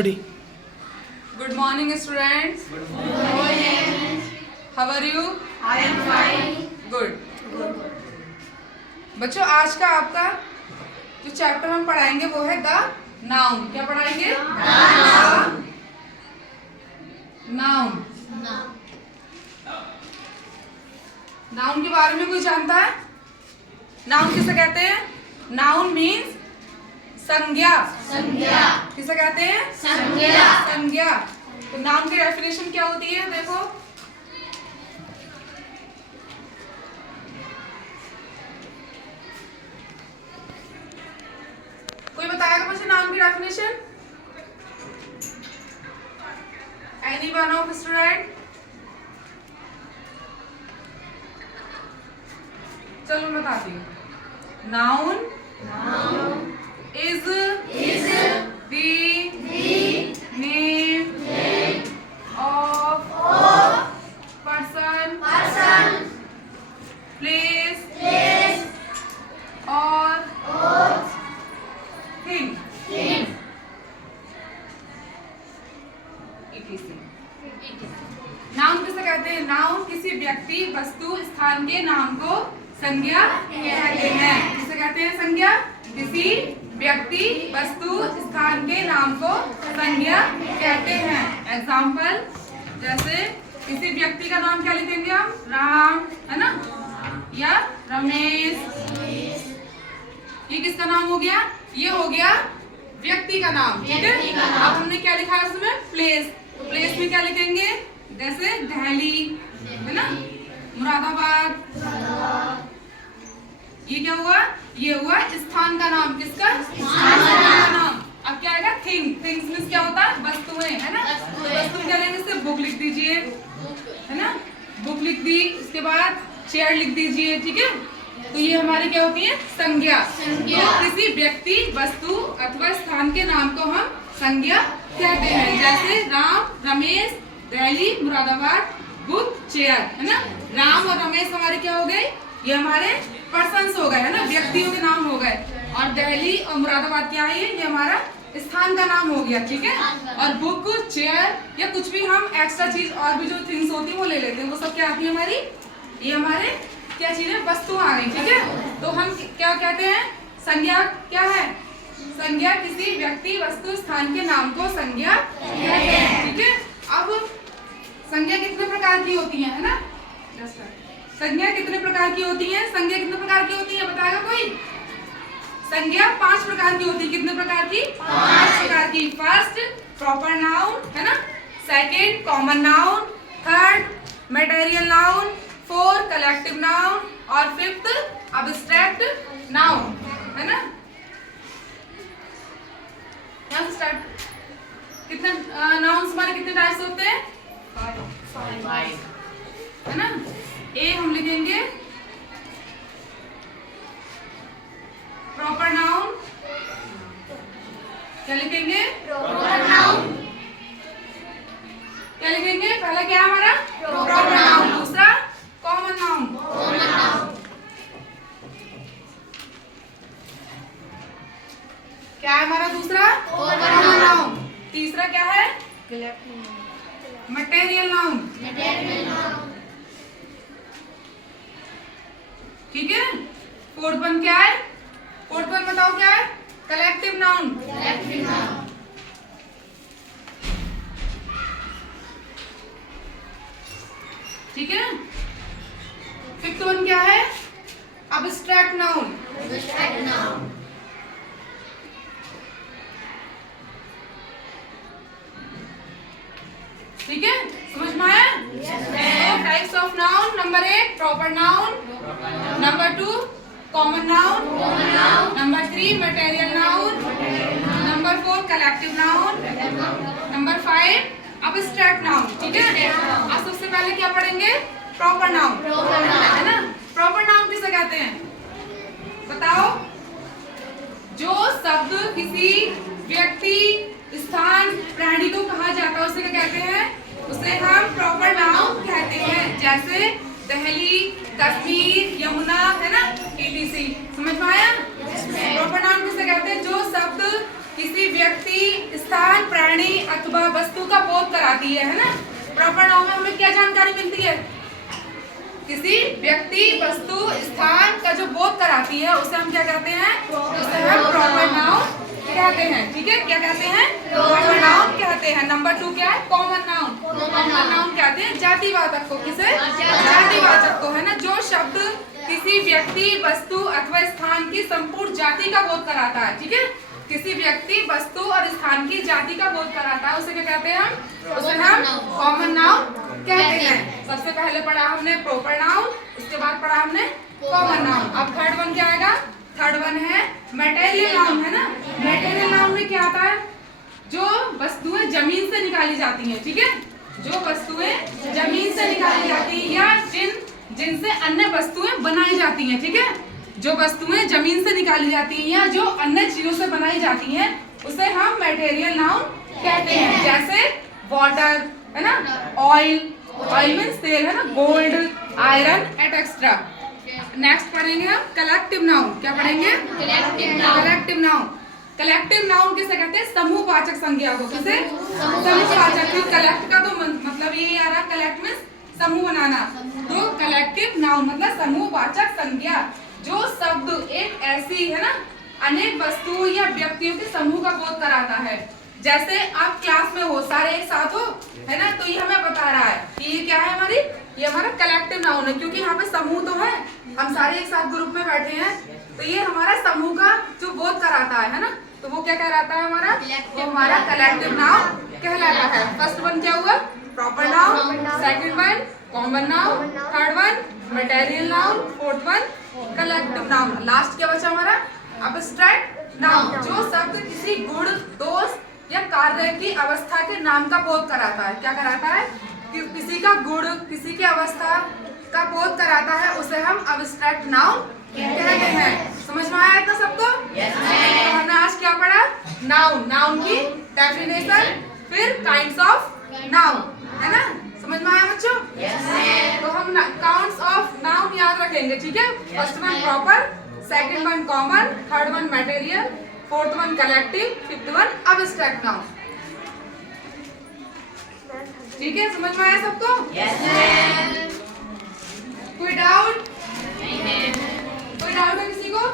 Good morning, students. Good morning. How are you? I am fine. Good. बच्चों, आज का आपका जो चैप्टर हम पढ़ाएंगे वो है द नाउन। क्या पढ़ाएंगे? नाउन। नाउन के बारे में कोई जानता है? नाउन किसे कहते हैं? नाउन मीन्स संज्ञा। संज्ञा। किसे कहते हैं? संज्ञा। संज्ञा। तो नाउन की डेफिनेशन क्या होती है? देखो, कोई बताएगा मुझे नाउन की definition? Any one of student? चलो मैं बताती हूँ। Noun is the name of person, place or thing, etc. Noun किसे कहते हैं? नाउन किसी व्यक्ति, वस्तु, स्थान के नाम को संज्ञा कहते हैं। किसे कहते हैं? संज्ञा। किसी व्यक्ति, वस्तु, स्थान के नाम को संज्ञा कहते हैं। एग्जाम्पल, जैसे किसी व्यक्ति का नाम क्या लिखेंगे हम? राम, है ना, या रमेश। ये किसका नाम हो गया? ये हो गया व्यक्ति का नाम। ठीक है। अब हमने क्या लिखा है उसमें? प्लेस। तो प्लेस में क्या लिखेंगे? जैसे दिल्ली, है ना, मुरादाबाद। ये क्या हुआ? ये हुआ स्थान का नाम। किसका? स्थान का नाम। अब क्या आएगा? थिंग। थिंग्स मींस क्या होता है? वस्तुएं, है ना। तो वस्तु क्या लेंगे? इससे बुक लिख दीजिए, है ना, बुक लिख दी। इसके बाद चेयर लिख दीजिए। ठीक है। तो ये हमारी क्या होती है? संज्ञा। तो किसी व्यक्ति, वस्तु अथवा स्थान के नाम को हम संज्ञा कहते हैं। जैसे राम, रमेश, दिल्ली, मुरादाबाद, बुक, चेयर, है ना। राम और रमेश हमारे क्या हो गए? ये हमारे पर्सन्स हो गए, है ना, व्यक्तियों के नाम हो गए। और दिल्ली और मुरादाबाद क्या है? ये हमारा स्थान का नाम हो गया। ठीक है। और बुक, चेयर या कुछ भी हम एक्स्ट्रा चीज और भी जो थिंग्स होती है वो ले लेते हैं। वो सब क्या आती है हमारी? ये हमारे क्या चीज है? वस्तु आ गई। ठीक है। तो हम क्या कहते हैं? संज्ञा क्या है? संज्ञा किसी व्यक्ति, वस्तु, स्थान के नाम को संज्ञा कहते हैं। ठीक है। अब संज्ञा कितने प्रकार की होती है ना? संज्ञा कितने प्रकार की होती है? संज्ञा कितने प्रकार की होती है? बताएगा कोई? संज्ञा 5 प्रकार की होती है। कितने प्रकार की? 5 प्रकार की। फर्स्ट प्रॉपर नाउन, है ना, second common noun, third material noun, fourth collective noun और फिफ्थ अब्स्ट्रैक्ट नाउन, है ना। यहाँ से स्टार्ट। कितने नाउन्स हमारे कितने टाइप्स होते हैं? 5, है ना। ए हम लिखेंगे प्रॉपर नाउन। क्या लिखेंगे? Proper noun. क्या लिखेंगे? पहला क्या है हमारा? Proper noun. दूसरा कॉमन नाउन। क्या है हमारा दूसरा? Common noun. तीसरा क्या है? Material noun. ठीक है। फोर्थ वन क्या है? फोर्थ वन बताओ क्या है? Collective noun. ठीक है। फिफ्थ वन क्या है? Abstract noun. ठीक है। समझ में आया? Types of noun. Number 1 proper noun, number 2 common noun, number 3 material noun, number 4 collective noun, number 5 abstract noun. ठीक है। आज सबसे पहले क्या पढ़ेंगे? प्रॉपर नाउन, है ना। प्रॉपर नाउन किसे कहते हैं? बताओ। जो शब्द किसी व्यक्ति, स्थान, प्राणी को कहा जाता है उसे क्या कहते हैं? उसे हम प्रॉपर नाउन कहते हैं। जैसे दिल्ली, कश्मीर, यमुना, है ना, etc. समझ में आया? प्रॉपर नाउन किसे कहते हैं? जो शब्द किसी व्यक्ति, स्थान, प्राणी वस्तु का बोध कराती है ना। प्रॉपर नाउन में हमें क्या जानकारी मिलती है? किसी व्यक्ति, वस्तु, स्थान का जो बोध कराती है उसे हम क्या कहते हैं? उसे हम प्रॉपर नाउन कहते हैं। ठीक है, क्या कहते हैं? प्रॉपर नाउन कहते हैं। नंबर 2 क्या है? Common noun. कॉमन नाउन कहते हैं जातिवाचक को। किसे? जातिवाचक को, है ना। जो शब्द किसी व्यक्ति, वस्तु अथवा स्थान की संपूर्ण जाति का बोध कराता है। ठीक है, किसी व्यक्ति, वस्तु और स्थान की जाति का बोध कराता है उसे क्या कहते हैं हम? उसे हम कॉमन नाउन कहते हैं। सबसे पहले पढ़ा हमने प्रॉपर नाउन, उसके बाद पढ़ा हमने कॉमन नाउन। अब थर्ड वन क्या आएगा? थर्ड वन है मटेरियल नाउन, है ना। मटेरियल नाउन में क्या आता है? जो वस्तुएं जमीन से निकाली जाती हैं। ठीक है, जो वस्तुएं जमीन से निकाली जाती है या जिनसे अन्य वस्तुएं बनाई जाती हैं। ठीक है, जो वस्तुएं जमीन से निकाली जाती हैं या जो अन्य चीजों से बनाई जाती हैं उसे हम मटेरियल नाउन कहते हैं। जैसे वाटर, है ना, ऑयल, ऑयल मीन्स तेल, है ना, गोल्ड, आयरन एटसेट्रा। नेक्स्ट पढ़ेंगे हम कलेक्टिव नाउन। क्या पढ़ेंगे? Collective noun. कलेक्टिव नाउन किसे कहते हैं? समूहवाचक संज्ञा को। किसे? समूहवाचक। कलेक्ट का तो मतलब ये आ रहा, कलेक्ट मीन्स समूह बनाना। तो कलेक्टिव नाउन मतलब समूहवाचक संज्ञा। जो शब्द एक ऐसी, है ना, अनेक वस्तुओं या व्यक्तियों के समूह का बोध कराता है। जैसे आप क्लास में हो, सारे एक साथ हो, है ना, तो ये हमें बता रहा है कि ये क्या है हमारी, ये हमारा कलेक्टिव नाउन है। क्योंकि यहाँ पे समूह तो है, हम सारे एक साथ ग्रुप में बैठे हैं, तो ये हमारा समूह का जो बोध कराता है ना, तो वो क्या कहलाता है हमारा? वो हमारा कलेक्टिव नाउन कहलाता है। फर्स्ट वन क्या हुआ? Proper noun. Second one common noun. Third one material noun. Fourth one collective noun. Last क्या बचा हमारा? Abstract noun. जो शब्द किसी गुण, दोष या कार्य की अवस्था के नाम का बोध कराता है। क्या कराता है? कि किसी का गुण, किसी की अवस्था का बोध कराता है उसे हम एब्स्ट्रैक्ट नाउन कहते हैं। समझ में आया इतना सबको? तो हमने आज क्या पढ़ा? नाउन, नाउन की डेफिनेशन, फिर काइंड्स ऑफ नाउन, है ना। समझ में आया बच्चों? तो हम काउंट्स ऑफ नाउन याद रखेंगे। ठीक है, first one proper, second one common, third one material, fourth one collective, fifth one abstract noun. ठीक है, समझ में आया सबको? कोई डाउट? कोई डाउट है किसी को?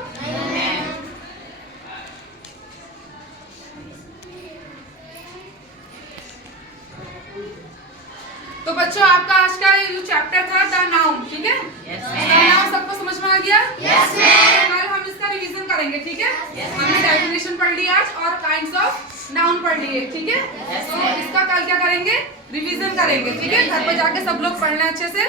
तो बच्चों आपका आज का ये जो चैप्टर था द नाउन, ठीक है, द नाउन सबको समझ में आ गया? कल हम इसका रिवीजन करेंगे। ठीक है, हमने डेफिनेशन पढ़ ली आज और काइंड्स ऑफ नाउन पढ़ लिए। ठीक है, तो इसका कल क्या करेंगे? रिवीजन करेंगे। ठीक है, घर पे जाके सब लोग पढ़ना अच्छे से।